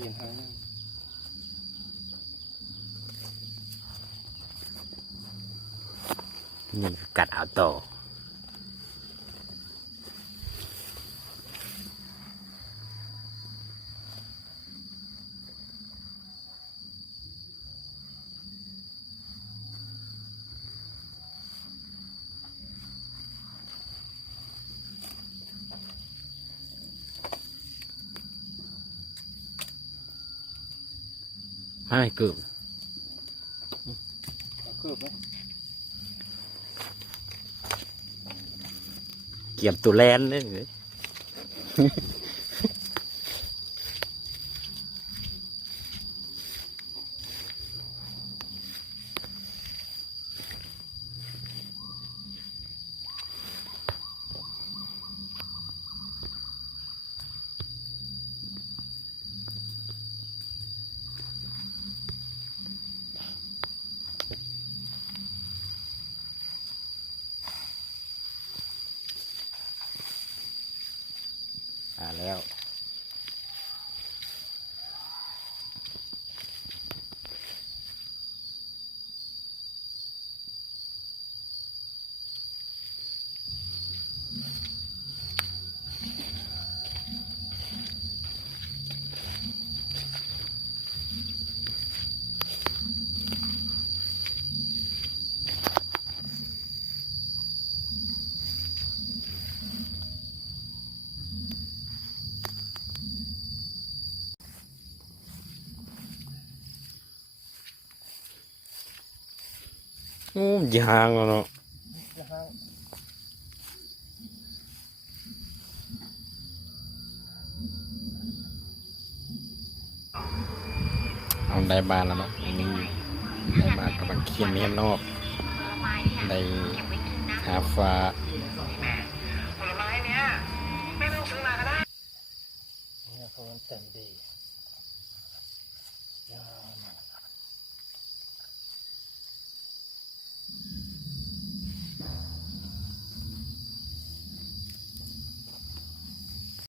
เห็นทางนั้นนี่กัดเอาต่อไม่เกือบ เอาเกือบไหม เกี่ยมตัวแลนเลยแล้วยางเนาะจะห้างเอาได้บานแล้วเนาะนี่ได้บานกำลังเคียนเนียนนอกได้หาฟ้า